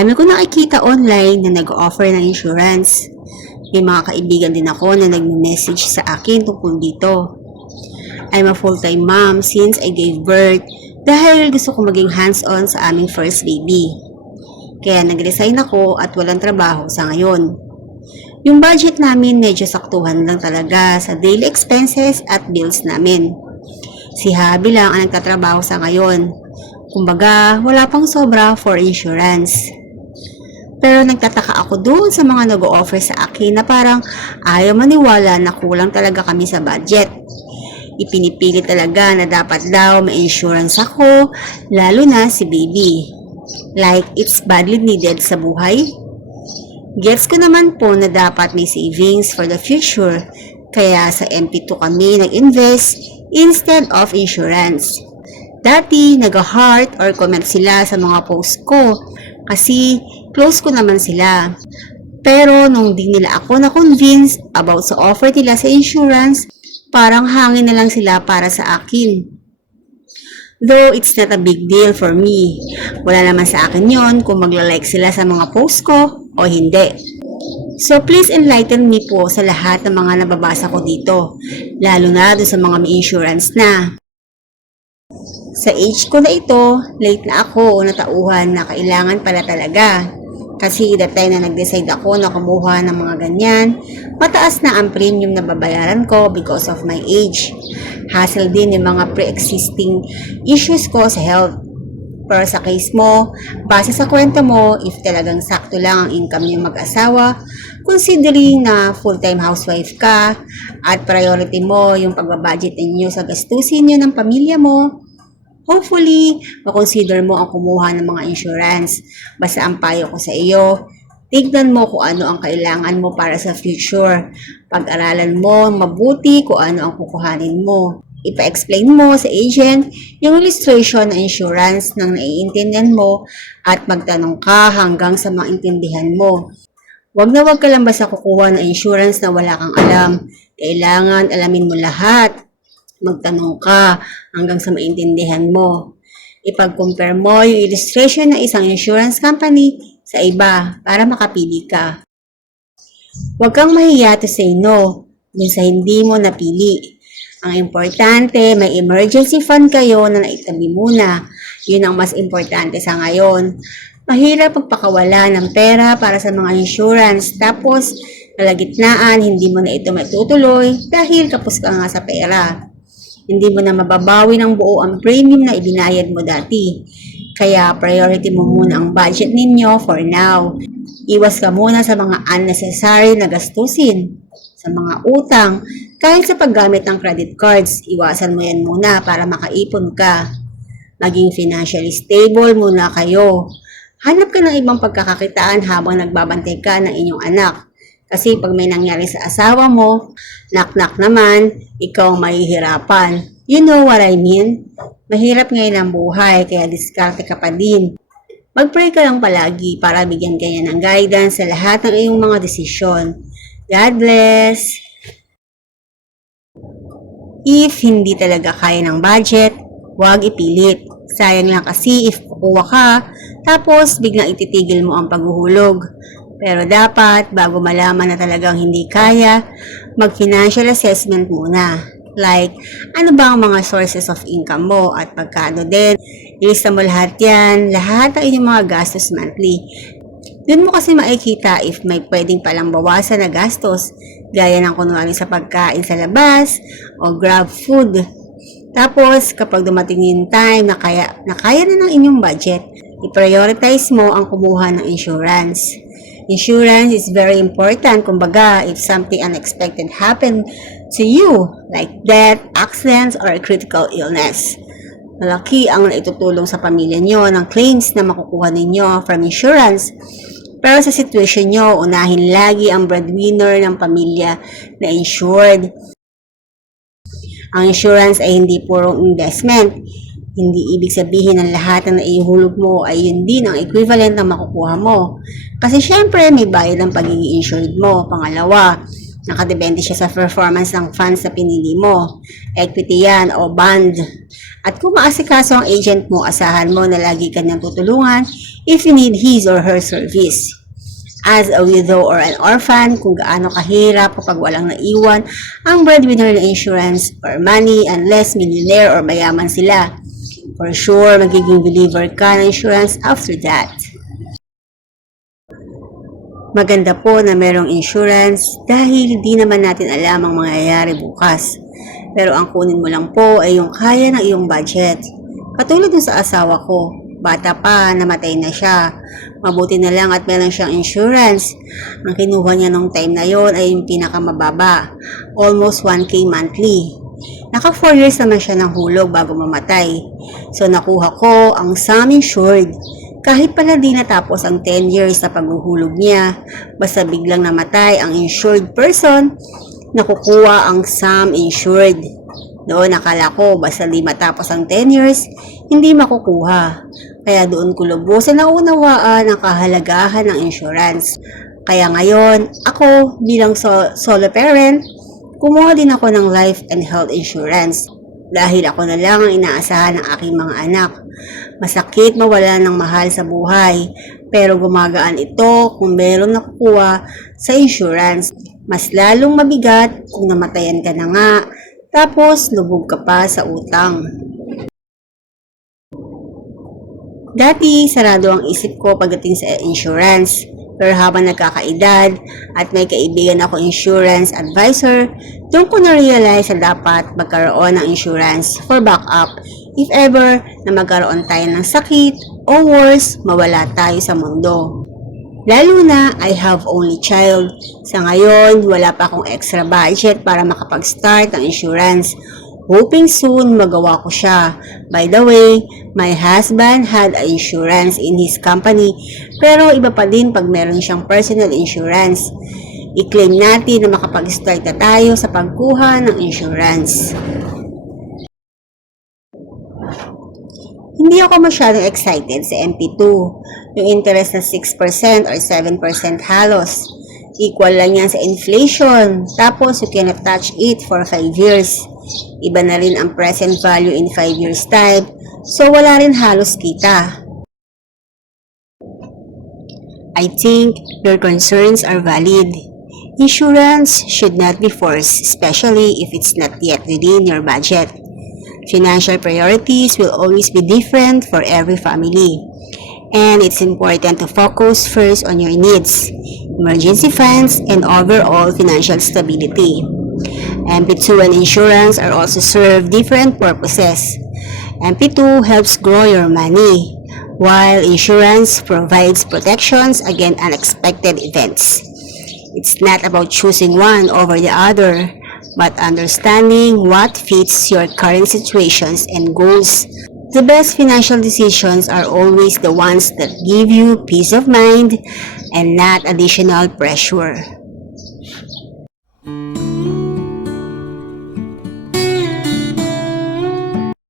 dami ko nakikita online na nag-offer ng insurance. May mga kaibigan din ako na nag-message sa akin tungkol dito. I'm a full-time mom since I gave birth dahil gusto ko maging hands-on sa aming first baby. Kaya nag-resign ako at walang trabaho sa ngayon. Yung budget namin medyo saktuhan lang talaga sa daily expenses at bills namin. Si Habi lang ang nagtatrabaho sa ngayon. Kumbaga, wala pang sobra for insurance. Pero nagtataka ako doon sa mga nag-o-offer sa akin na parang ayaw maniwala na kulang talaga kami sa budget. Ipinipili talaga na dapat daw may insurance ako, lalo na si baby. Like it's badly needed sa buhay. Gets ko naman po na dapat may savings for the future, kaya sa MP2 kami nag-invest instead of insurance. Dati, nag-heart or comment sila sa mga post ko kasi close ko naman sila. Pero nung di nila ako na-convince about sa offer nila sa insurance, parang hangin na lang sila para sa akin. Though it's not a big deal for me. Wala naman sa akin yon kung magla-like sila sa mga post ko o hindi. So please enlighten me po sa lahat ng mga nababasa ko dito, lalo na doon sa mga may insurance na. Sa age ko na ito, late na ako natauhan na kailangan pala talaga. Kasi that time na nag-decide ako na kumuha ng mga ganyan, mataas na ang premium na babayaran ko because of my age. Hassle din yung mga pre-existing issues ko sa health. Pero sa case mo, base sa kwento mo, if talagang sakto lang ang income niyo mag-asawa, considering na full-time housewife ka at priority mo yung pagbabudget ninyo sa gastusin niyo ng pamilya mo, hopefully, makonsider mo ang kumuha ng mga insurance. Basta ang payo ko sa iyo, tignan mo kung ano ang kailangan mo para sa future. Pag-aralan mo mabuti kung ano ang kukuhanin mo. Ipa-explain mo sa agent yung illustration ng insurance nang naiintindihan mo at magtanong ka hanggang sa maintindihan mo. Wag na wag ka lang basta kukuha ng insurance na wala kang alam. Kailangan alamin mo lahat. Magtanong ka hanggang sa maintindihan mo. Ipag-compare mo yung illustration ng isang insurance company sa iba para makapili ka. Huwag kang mahiya to say no dun sa hindi mo napili. Ang importante, may emergency fund kayo na naitabi muna. Yun ang mas importante sa ngayon. Mahirap magpakawala ng pera para sa mga insurance tapos kalagitnaan hindi mo na ito matutuloy dahil kapos ka nga sa pera. Hindi mo na mababawi ng buo ang premium na ibinayad mo dati. Kaya priority mo muna ang budget ninyo for now. Iwas ka muna sa mga unnecessary na gastusin, sa mga utang, kahit sa paggamit ng credit cards, iwasan mo yan muna para makaipon ka. Maging financially stable muna kayo. Hanap ka ng ibang pagkakakitaan habang nagbabantay ka ng inyong anak. Kasi pag may nangyari sa asawa mo, knock-knock naman, ikaw mahihirapan. You know what I mean? Mahirap ngayon ang buhay, kaya diskarte ka pa din. Mag-pray ka lang palagi para bigyan kanya ng guidance sa lahat ng iyong mga desisyon. God bless! If hindi talaga kaya ng budget, huwag ipilit. Sayang lang kasi if kukuha ka, tapos biglang ititigil mo ang paghuhulog. Pero dapat, bago malaman na talagang hindi kaya, mag-financial assessment muna. Like, ano ba ang mga sources of income mo at pagkano din. Ilista mo lahat yan, lahat ng inyong mga gastos monthly. Doon mo kasi makikita if may pwedeng palang bawasan na gastos, gaya ng kunwari sa pagkain sa labas o grab food. Tapos, kapag dumating yung time na kaya na ng inyong budget, i-prioritize mo ang kumuha ng insurance. Insurance is very important. Kumbaga, if something unexpected happened to you, like death, accidents, or critical illness, malaki ang naitutulong sa pamilya nyo ng claims na makukuha ninyo from insurance. Pero sa situation nyo, unahin lagi ang breadwinner ng pamilya na insured. Ang insurance ay hindi purong investment. Hindi ibig sabihin ng lahat na naihulog mo ay yun din ang equivalent na makukuha mo. Kasi syempre may bayad ang pagiging insured mo. Pangalawa, nakadepende siya sa performance ng funds na pinili mo. Equity yan o bond. At kung maasikaso ang agent mo, asahan mo na lagi kanyang tutulungan if you need his or her service. As a widow or an orphan, kung gaano kahirap kapag walang naiwan ang breadwinner na insurance or money unless millionaire or mayaman sila. For sure, magiging believer ka ng insurance after that. Maganda po na merong insurance dahil di naman natin alam ang mangyayari bukas. Pero ang kunin mo lang po ay yung kaya ng iyong budget. Katulad dun sa asawa ko, bata pa, namatay na siya. Mabuti na lang at meron siyang insurance. Ang kinuha niya nung time na yon ay yung pinakamababa, almost 1K monthly. Naka 4 years naman siya ng hulog bago mamatay. So nakuha ko ang sum insured. Kahit pala di natapos ang 10 years na paghuhulog niya, basta biglang namatay ang insured person, nakukuha ang sum insured. Noon akala ko basta di matapos ang 10 years, hindi makukuha. Kaya doon ko lubusan na unawaan ang kahalagahan ng insurance. Kaya ngayon, ako bilang solo parent, kumuha din ako ng life and health insurance. Dahil ako na lang ang inaasahan ng aking mga anak. Masakit mawala ng mahal sa buhay, pero gumagaan ito kung meron nakukuha sa insurance. Mas lalong mabigat kung namatayan ka na nga, tapos lubog ka pa sa utang. Dati, sarado ang isip ko pagdating sa insurance. Pero habang nagkakaedad at may kaibigan ako insurance advisor, doon ko na-realize na dapat magkaroon ng insurance for backup if ever na magkaroon tayo ng sakit o worse, mawala tayo sa mundo. Lalo na, I have only child. Sa ngayon, wala pa akong extra budget para makapag-start ng insurance. Hoping soon magawa ko siya. By the way, my husband had insurance in his company, pero iba pa din pag meron siyang personal insurance. I-claim natin na makapag-start na tayo sa pagkuha ng insurance. Hindi ako masyadong excited sa MP2. Yung interest na 6% or 7% halos. Equal lang yan sa inflation. Tapos you cannot touch it for 5 years. Iba na rin ang present value in 5 years time, so wala rin halos kita. I think your concerns are valid. Insurance should not be forced, especially if it's not yet within your budget. Financial priorities will always be different for every family. And it's important to focus first on your needs, emergency funds, and overall financial stability. MP2 and insurance are also serve different purposes. MP2 helps grow your money, while insurance provides protections against unexpected events. It's not about choosing one over the other, but understanding what fits your current situations and goals. The best financial decisions are always the ones that give you peace of mind and not additional pressure.